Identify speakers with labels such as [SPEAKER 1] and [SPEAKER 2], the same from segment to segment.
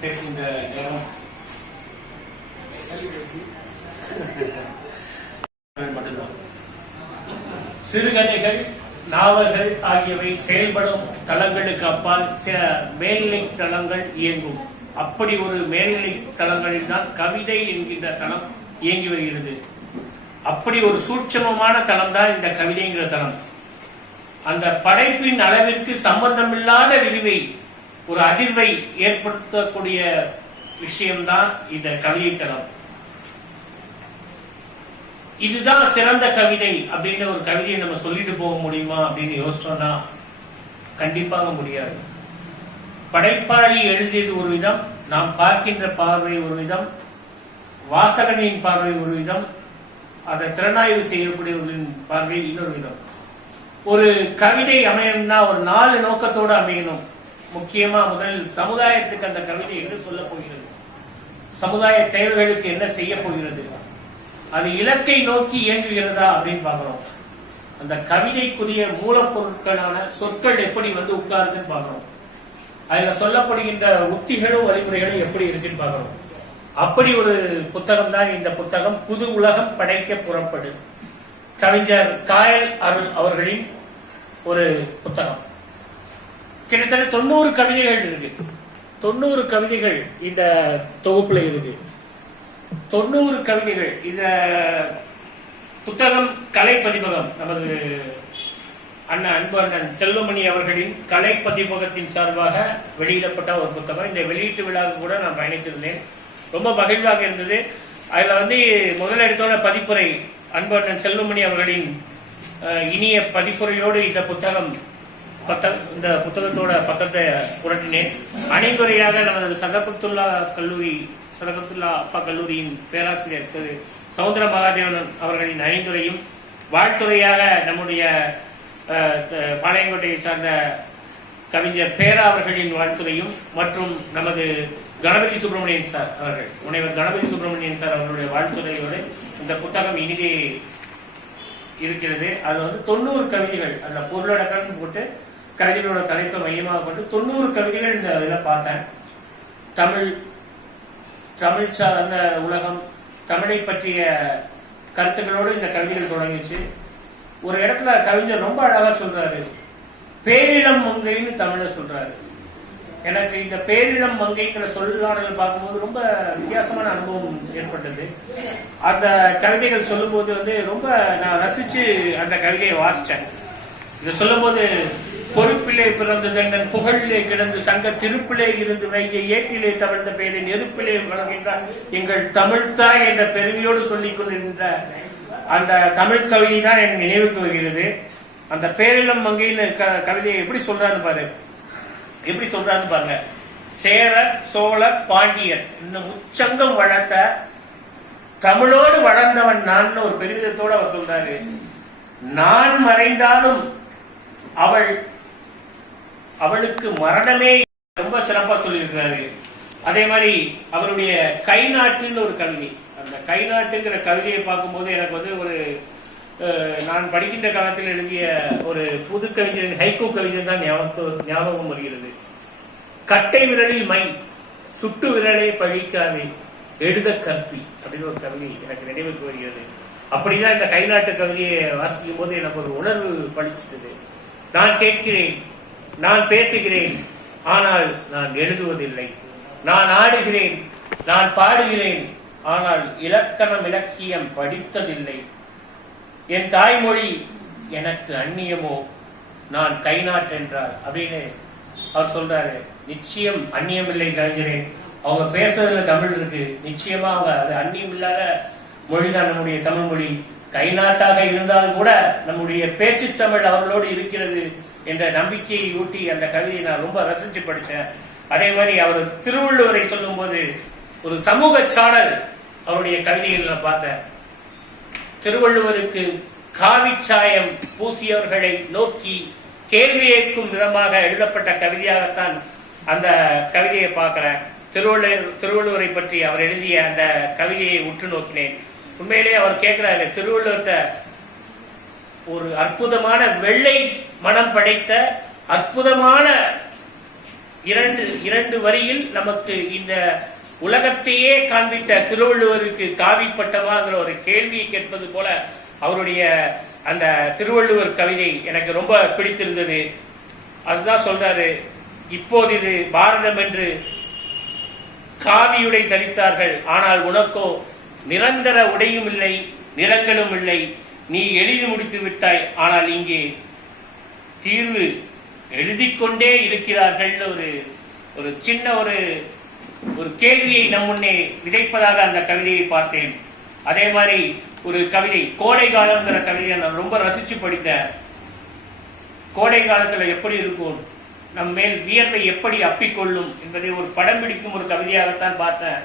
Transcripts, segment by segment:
[SPEAKER 1] பேசுகின்ற நேரம் மட்டும்தான். சிறுகதைகள் நாவல்கள் ஆகியவை செயல்படும் தளங்களுக்கு அப்பால் சில மேல்நிலை தளங்கள் இயங்கும். அப்படி ஒரு மேல்நிலை தளங்களில் தான் கவிதை என்கின்ற தளம் இயங்கி வருகிறது. அப்படி ஒரு சூட்சமமான தளம் தான் இந்த கவிதைங்கிற தளம். அந்த படைப்பின் அளவிற்கு சம்பந்தமில்லாத விரிவை ஒரு அதிர்வை ஏற்படுத்தக்கூடிய விஷயம்தான் இந்த கவிதைத்தளம். இதுதான் சிறந்த கவிதை அப்படின்ற ஒரு கவிதையை நம்ம சொல்லிட்டு போக முடியுமா அப்படின்னு யோசிச்சோம்னா கண்டிப்பாக முடியாது. படைப்பாளி எழுதியது ஒரு விதம் நாம் பார்க்கின்ற பார்வை ஒரு விதம் வாசகனின் பார்வை ஒரு விதம் அதை திறனாய்வு செய்யக்கூடியவர்களின் பார்வை இன்னொரு விதம். ஒரு கவிதை அமையணும்னா ஒரு நாலு நோக்கத்தோடு அமையணும். முக்கியமா முதலில் சமுதாயத்துக்கு அந்த கவிதை என்ன சொல்ல போகிறது? சமுதாய தேவைகளுக்கு என்ன செய்ய போகிறது? அது இலக்கை நோக்கி இயங்குகிறதா அப்படின்னு பாக்குறோம் அந்த கவிதைக்குரிய மூலப்பொருட்களான சொற்கள் எப்படி வந்து உட்காருதுன்னு பாக்குறோம் அதுல சொல்லப்படுகின்ற உத்திகளும் வழிமுறைகளும் எப்படி இருக்குன்னு பாக்குறோம் அப்படி ஒரு புத்தகம் தான் இந்த புத்தகம். புது உலகம் படைக்க புறப்படும் கவிஞர் காயல் அருள் அவர்களின் ஒரு புத்தகம். கிட்டத்தட்ட தொண்ணூறு கவிதைகள் இருக்கு. தொண்ணூறு கவிதைகள் இந்த தொகுப்புல இருக்கு. தொண்ணூறு கவிதைகள். இந்த புத்தகம் கலை பதிப்பகம். நமது அண்ணன் அன்பு அண்ணன் செல்வமணி அவர்களின் கலை பதிப்பகத்தின் சார்பாக வெளியிடப்பட்ட ஒரு புத்தகம். இந்த வெளியீட்டு விழாவுக்கு கூட நான் பயணித்திருந்தேன். ரொம்ப மகிழ்வாக இருந்தது. அதுல வந்து முதலிடத்தோட எடுத்தோட பதிப்புரை அன்பு அண்ணன் செல்வமணி அவர்களின் இனிய பதிப்புரையோடு இந்த புத்தகம் பத்த- இந்த புத்தகத்தோட பக்கத்தை புரட்டினேன் அனைந்துரையாக நமது சதகத்துல்லா கல்லூரி சதகத்துல்லா அப்பா கல்லூரியின் பேராசிரியர் திரு சவுந்தர மகாதேவன் அவர்களின் ஐந்துரையும் வாழ்த்துறையாக நம்முடைய பாளையங்கோட்டையை சார்ந்த கவிஞர் பேரா அவர்களின் வாழ்த்துறையும் மற்றும் நமது கணபதி சுப்பிரமணியன் சார் அவர்கள் முனைவர் கணபதி சுப்பிரமணியன் சார் அவர்களுடைய வாழ்த்துறையோடு இந்த புத்தகம் இனிதே இருக்கிறது. அது வந்து தொண்ணூறு கவிதைகள் அந்த பொருளடக்கம் போட்டு கவிதைகளோட தலைப்பை மையமாக கொண்டு தொண்ணூறு கவிதைகள் இந்த இதில் பார்த்தேன். தமிழ் தமிழ் சார்ந்த உலகம் தமிழை பற்றிய கருத்துக்களோடு இந்த கவிதைகள் தொடங்கிச்சு. ஒரு இடத்துல கவிஞர் ரொம்ப அழகா சொல்றாரு பேரிடம் மங்கைன்னு தமிழ சொல்றாரு. எனக்கு இந்த பேரிடம் மங்கைங்கிற சொல்லாடல் பார்க்கும்போது ரொம்ப வித்தியாசமான அனுபவம் ஏற்பட்டது. அந்த கவிதைகள் சொல்லும்போது வந்து ரொம்ப நான் ரசிச்சு அந்த கவிதையை வாசித்தேன் இதை சொல்லும்போது பொறுப்பிலே பிறந்த தங்கன் புகழிலே கிடந்து சங்க திருப்பிலே இருந்து வைகை ஏட்டிலே தவழ்ந்த பெயரை நெருப்பிலே வழங்குகின்றார் எங்கள் தமிழ்தாய் என்ற பெருமையோடு சொல்லிக் கொண்டிருந்த அந்த தமிழ் கவிதை தான் என் நினைவுக்கு வருகிறது. அந்த பேரிலம் மங்கையில் க- கவிதையை எப்படி சொல்றாரு பாரு. எப்படி சொல்றாரு பாருங்க. சேர சோழ பாண்டியர் இந்த முச்சங்கம் வளர்த்த தமிழோடு வளர்ந்தவன் நான் ஒரு பெருமிதத்தோடு அவர் சொல்றாரு. நான் மறைந்தாலும் அவள் அவளுக்கு மரணமே ரொம்ப சிறப்பா சொல்லியிருக்கிறாரு. அதே மாதிரி அவருடைய கை நாட்டுன்னு ஒரு கவிதை. அந்த கை நாட்டுங்கிற கவிதையை பார்க்கும்போது எனக்கு வந்து ஒரு அஹ், நான் படிக்கின்ற காலத்தில் எழுதிய ஒரு புது கவிஞர் ஹைகோ கவிஞர் தான் ஞாபகம் ஞாபகம் வருகிறது. கட்டை விரலில் மை சுட்டு விரலை பழிக்காதே எழுத கற்பி அப்படின்னு ஒரு கவிதை எனக்கு நினைவுக்கு வருகிறது. அப்படிதான் இந்த கைநாட்டு கவிதையை வாசிக்கும் போது எனக்கு ஒரு உணர்வு பழிச்சிட்டது நான் கேட்கிறேன் நான் பேசுகிறேன் ஆனால் நான் எழுதுவதில்லை. நான் ஆடுகிறேன் நான் பாடுகிறேன் ஆனால் இலக்கணம் இலக்கியம் படித்ததில்லை. என் தாய்மொழி எனக்கு அந்நியமோ? நான் கை நாட்டென்றார் அப்படின்னு அவர் சொல்றாரு. நிச்சயம் அந்நியம் இல்லை கலைஞரே அவங்க பேசுறதுல தமிழ் இருக்கு. நிச்சயமா அவங்க அது அந்நியம் இல்லாத மொழிதான் நம்முடைய தமிழ் மொழி. கை நாட்டாக இருந்தாலும் கூட நம்முடைய பேச்சு தமிழ் அவர்களோடு இருக்கிறது. என்ற நம்பிக்கையை ஊட்டி அந்த கவிதையை நான் ரொம்ப ரசிச்சு படிச்சேன். அதே மாதிரி அவர் திருவள்ளுவரை சொல்லும்போது ஒரு சமூக சாடல் அவருடைய கவிதைகள் நான் பார்த்தேன். திருவள்ளுவருக்கு காவிச்சாயம் பூசியவர்களை நோக்கி கேள்வியேக்கும் விதமாக எழுதப்பட்ட கவிதையாகத்தான் அந்த கவிதையை பார்க்கிறேன். திருவள்ளுவர் திருவள்ளுவரை பற்றி அவர் எழுதிய அந்த கவிதையை உற்று நோக்கினேன். உண்மையிலேயே அவர் கேட்கிறாரு திருவள்ளுவர்கிட்ட ஒரு அற்புதமான வெள்ளை மனம் படைத்த அற்புதமான இரண்டு இரண்டு வரியில் நமக்கு இந்த உலகத்தையே காண்பித்த திருவள்ளுவருக்கு காவிப்பட்டவாங்கிற ஒரு கேள்வியை கேட்பது போல அவருடைய அந்த திருவள்ளுவர் கவிதை எனக்கு ரொம்ப பிடித்திருந்தது. அதுதான் சொல்றாரு இப்போது இது பாரதம் என்று காவியுடை தரித்தார்கள். ஆனால் உனக்கோ நிரந்தர உடையும் இல்லை நிறங்களும் இல்லை. நீ எழுதி முடித்து விட்டாய் ஆனால் இங்கே தீர்வு எழுதிக் கொண்டே இருக்கிறார்கள் ஒரு ஒரு சின்ன ஒரு ஒரு கேள்வியை நம் முன்னே விதைப்பதாக அந்த கவிதையை பார்த்தேன். அதே மாதிரி ஒரு கவிதை கோடை காலம்ங்கிற கவிதையை நான் ரொம்ப ரசிச்சு படித்தேன் கோடை காலத்துல எப்படி இருக்கும்? நம் மேல் வியர்வை எப்படி அப்பிக்கொள்ளும்? என்பதை ஒரு படம் பிடிக்கும் ஒரு கவிதையாகத்தான் பார்த்தேன்.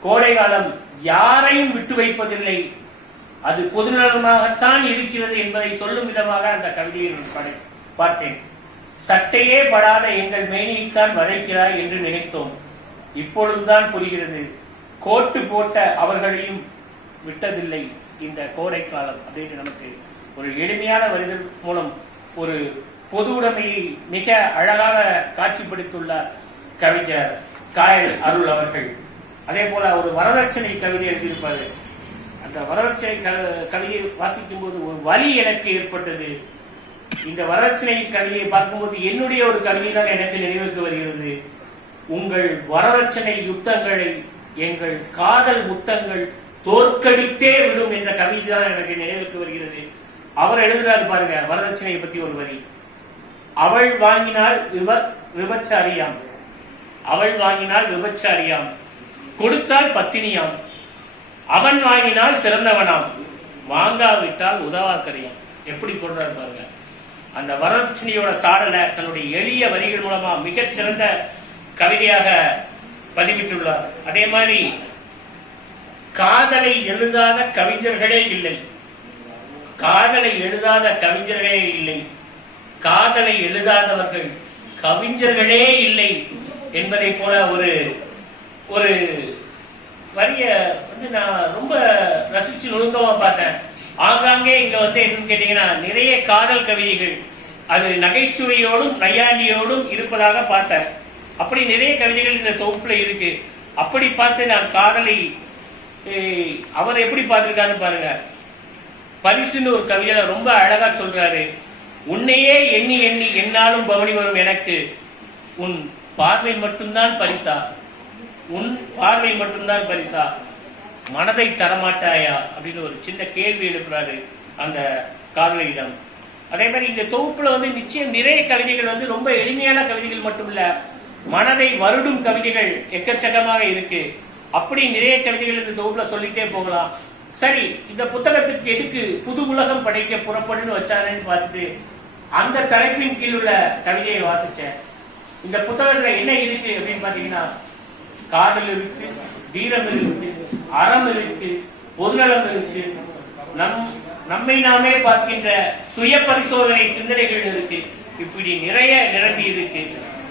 [SPEAKER 1] கோடை காலம் யாரையும் விட்டு வைப்பதில்லை. அது பொதுநலமாகத்தான் இருக்கிறது என்பதை சொல்லும் விதமாக அந்த கவிதையை நான் படை- பார்த்தேன். சட்டையே படாத எங்கள் மேனியைத்தான் வதைக்கிறாய் என்று நினைத்தோம். இப்பொழுதுதான் புரிகிறது. கோட்டு போட்ட அவர்களையும் விட்டதில்லை இந்த கோடை காலம் அப்படின்னு நமக்கு ஒரு எளிமையான வரிகள் மூலம் ஒரு பொது உடைமையை மிக அழகாக காட்சிப்படுத்தியுள்ளார் கவிஞர் காயல் அருள் அவர்கள். அதே போல ஒரு வரதட்சணை கவிதை எழுதியிருப்பாரு. இந்த வரதட்சணை க- வாசிக்கும் போது ஒரு வலி எனக்கு ஏற்பட்டது. இந்த வரதட்சணை கவிதையை பார்க்கும்போது என்னுடைய ஒரு கவிதை தான் எனக்கு நினைவுக்கு வருகிறது. உங்கள் வரதட்சணை யுத்தங்களை எங்கள் காதல் முத்தங்கள் தோற்கடித்தே விடும் என்ற கவிதை தான் எனக்கு நினைவுக்கு வருகிறது. அவர் எழுதுறாரு பாருங்க வரதட்சணையை பத்தி ஒரு வரி. அவள் வாங்கினால் விப விபச்சாரியாம். அவள் வாங்கினால் விபச்சாரியாம். கொடுத்தால் பத்தினியாம். அவன் வாங்கினால் சிறந்தவனாம். வாங்காவிட்டால் உதவாக்கறியாம் எப்படி போடுறாரு பாருங்க. அந்த வரதட்சணையோட சாடலை தன்னுடைய எளிய வரிகள் மூலமா மிகச் சிறந்த கவிதையாக பதிவிட்டுள்ளார். அதே மாதிரி காதலை எழுதாத கவிஞர்களே இல்லை. காதலை எழுதாத கவிஞர்களே இல்லை. காதலை எழுதாதவர்கள் கவிஞர்களே இல்லை என்பதை போல ஒரு ஒரு வரிய வந்து நான் ரொம்ப ரசிச்சு நுணுக்கமா பார்த்தேன். ஆங்காங்கே இங்க வந்து என்னன்னு கேட்டீங்கன்னா நிறைய காதல் கவிதைகள். அது நகைச்சுவையோடும் நையாண்டியோடும் இருப்பதாக பார்த்தேன். அப்படி நிறைய கவிதைகள் இந்த தொகுப்புல இருக்கு. அப்படி பார்த்து நான் காதலை அவர் எப்படி பார்த்திருக்காருன்னு பாருங்க. பரிசுன்னு ஒரு கவிதையில ரொம்ப அழகா சொல்றாரு. உன்னையே எண்ணி எண்ணி என்னாலும் பவனி வரும் எனக்கு. உன் பார்வை மட்டும்தான் பரிசா. உன் பார்வை மட்டும்தான் பரிசா? மனதை தரமாட்டாயா? அப்படின்னு ஒரு சின்ன கேள்வி எழுப்புறாரு அந்த காதலியிடம். அதே மாதிரி இந்த தொகுப்புல வந்து நிச்சயம் நிறைய கவிதைகள் வந்து ரொம்ப எளிமையான கவிதைகள் மட்டும் இல்ல மனதை வருடும் கவிதைகள் எக்கச்சக்கமாக இருக்கு. அப்படி நிறைய கவிதைகள் இந்த தொகுப்புல சொல்லிட்டே போகலாம். சரி இந்த புத்தகத்துக்கு எதுக்கு புது உலகம் படைக்க புறப்படுன்னு வச்சாருன்னு பார்த்துட்டு அந்த தலைப்பின் கீழ் உள்ள கவிதையை வாசிச்சேன். இந்த புத்தகத்துல என்ன இருக்கு அப்படின்னு பாத்தீங்கன்னா காதல் இருக்கு வீரம் இருக்கு அறம் இருக்கு பொதுநலம் இருக்கு. நம் நம்மை நாமே பார்க்கின்ற சுய பரிசோதனை சிந்தனைகள் இருக்கு. இப்படி நிறைய நிரம்பி இருக்கு.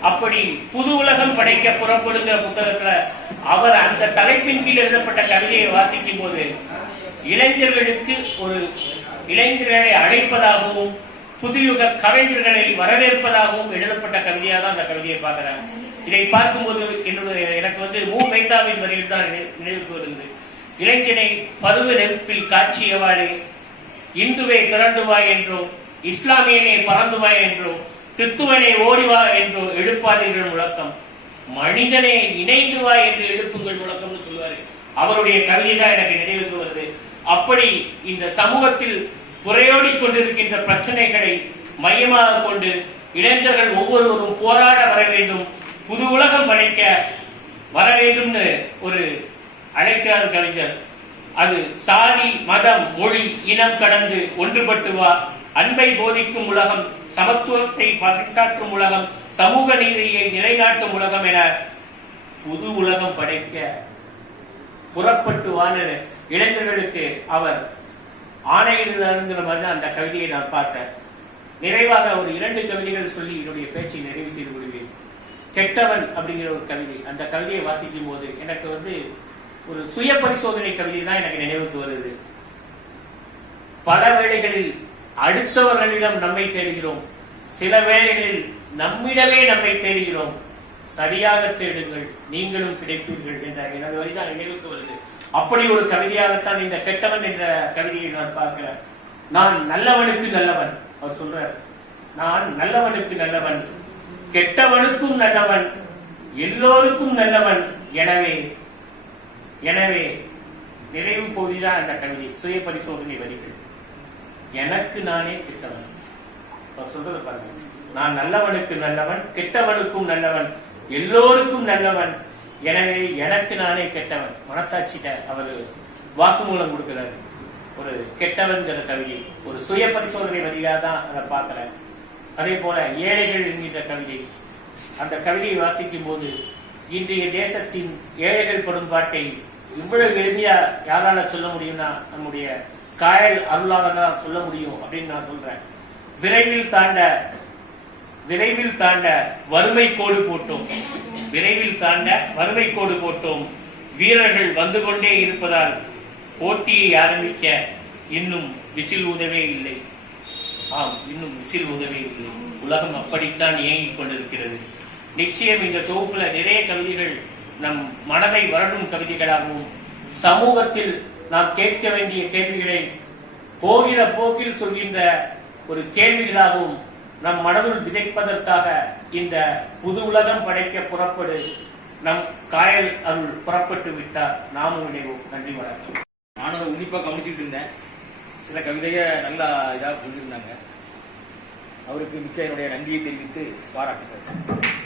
[SPEAKER 1] அப்படி புது உலகம் படைக்க புறப்படுகிற புத்தகத்துல அவர் அந்த தலைப்பின் கீழ் எழுதப்பட்ட கவிதையை வாசிக்கும் போது இளைஞர்களுக்கு ஒரு இளைஞர்களை அழைப்பதாகவும் புதுயுக கலைஞர்களை வரவேற்பதாகவும் எழுதப்பட்ட கவிதையாக தான் அந்த கவிதையை பார்க்கிறாங்க இதை பார்க்கும்போது என்னுடைய எனக்கு வந்து மு மேத்தாவின் வரியில் தான் நினைவுக்கு வருகிறது. இளைஞனை பருவ நெருப்பில் காட்சியவாளே இந்துவை திரண்டுவா என்றும் இஸ்லாமியனை பறந்துவா என்றும் கிறித்துவனை ஓடிவா என்றும் எழுப்பாதீர்கள் முழக்கம். மனிதனை இணைந்து வா என்று எழுப்புங்கள் முழக்கம்னு சொல்லுவாரு. அவருடைய கவிதை தான் எனக்கு நினைவுக்கு வருது. அப்படி இந்த சமூகத்தில் புறையோடி கொண்டிருக்கின்ற பிரச்சனைகளை மையமாக கொண்டு இளைஞர்கள் ஒவ்வொருவரும் போராட வர வேண்டும் புது உலகம் படைக்க வர வேண்டும்னு ஒரு அழைக்கிறார் கவிஞர். அது சாதி மதம் மொழி இனம் கடந்து ஒன்றுபட்டு வா. அன்பை போதிக்கும் உலகம் சமத்துவத்தை பறைசாற்றும் உலகம் சமூக நீதியை நிலைநாட்டும் உலகம் என புது உலகம் படைக்க புறப்பட்டு வான இளைஞர்களுக்கு அவர் ஆணையிடுகிறாருங்கிற மாதிரி அந்த கவிதையை நான் பார்த்தேன். நிறைவாக ஒரு இரண்டு கவிதைகள் சொல்லி என்னுடைய பேச்சை நிறைவு செய்து விடுவேன் கெட்டவன் அப்படிங்கிற ஒரு கவிதை. அந்த கவிதையை வாசிக்கும் போது எனக்கு வந்து ஒரு சுய பரிசோதனை கவிதை தான் எனக்கு நினைவுக்கு வருது. பல வேளைகளில் அடுத்தவர்களிடம் நம்மை தேடுகிறோம். சில வேளைகளில் நம்மிடமே நம்மை தேடுகிறோம். சரியாக தேடுங்கள் நீங்களும் கிடைப்பீர்கள் என்ற எனது வரிதான் நினைவுக்கு வருது. அப்படி ஒரு கவிதையாகத்தான் இந்த கெட்டவன் என்ற கவிதையை நான் பார்க்கிறேன். நான் நல்லவனுக்கு நல்லவன். அவர் சொல்றார் நான் நல்லவனுக்கு நல்லவன். கெட்டவனுக்கும் நல்லவன் எல்லோருக்கும் நல்லவன். எனவே எனவே நிறைவு பகுதிதான் அந்த கவிதை சுய பரிசோதனை வரிகள். எனக்கு நானே கெட்டவன். சொல்றது பாருங்க. நான் நல்லவனுக்கு நல்லவன் கெட்டவனுக்கும் நல்லவன் எல்லோருக்கும் நல்லவன். எனவே எனக்கு நானே கெட்டவன். மனசாட்சிட்ட அவர் வாக்குமூலம் கொடுக்கிறார். ஒரு கெட்டவன்கிற கவிதை ஒரு சுய பரிசோதனை வழியாக தான் அதை பார்க்கிறேன் அதே போல ஏழைகள் என்கின்ற கவிதை. அந்த கவிதையை வாசிக்கும் போது இன்றைய தேசத்தின் ஏழைகள் படும் பாட்டை இவ்வளவு எளிமையா யாரால சொல்ல முடியும்னா நம்முடைய காயல் அருளாக தான் சொல்ல முடியும் அப்படின்னு நான் சொல்றேன். விரைவில் தாண்ட விரைவில் தாண்ட வறுமை கோடு போட்டோம். விரைவில் தாண்ட வறுமை கோடு போட்டோம். வீரர்கள் வந்து கொண்டே இருப்பதால் போட்டியை ஆரம்பிக்க இன்னும் விசில் ஊதவே இல்லை. ஆம் இன்னும் விசில் உதவி உலகம் அப்படித்தான் இயங்கிக் கொண்டிருக்கிறது. நிச்சயம் இந்த தொகுப்புல நிறைய கவிதைகள் நம் மனதை வரடும் கவிதைகளாகவும். சமூகத்தில் நாம் கேட்க வேண்டிய கேள்விகளை போகிற போக்கில் சொல்கின்ற ஒரு கேள்விகளாகவும் நம் மனதுள் விதைப்பதற்காக இந்த புது உலகம் படைக்க புறப்படு. நம் காயல் அருள் புறப்பட்டு விட்டார். நாமும் இணைவோம். நன்றி வணக்கம்.
[SPEAKER 2] நானும் உன்னிப்பா கவனிச்சுட்டு இருந்தேன். சில கவிதையை நல்லா இதாக சொல்லியிருந்தாங்க. அவருக்கு மிக்க என்னுடைய நன்றியை தெரிவித்து பாராட்டுகிறேன்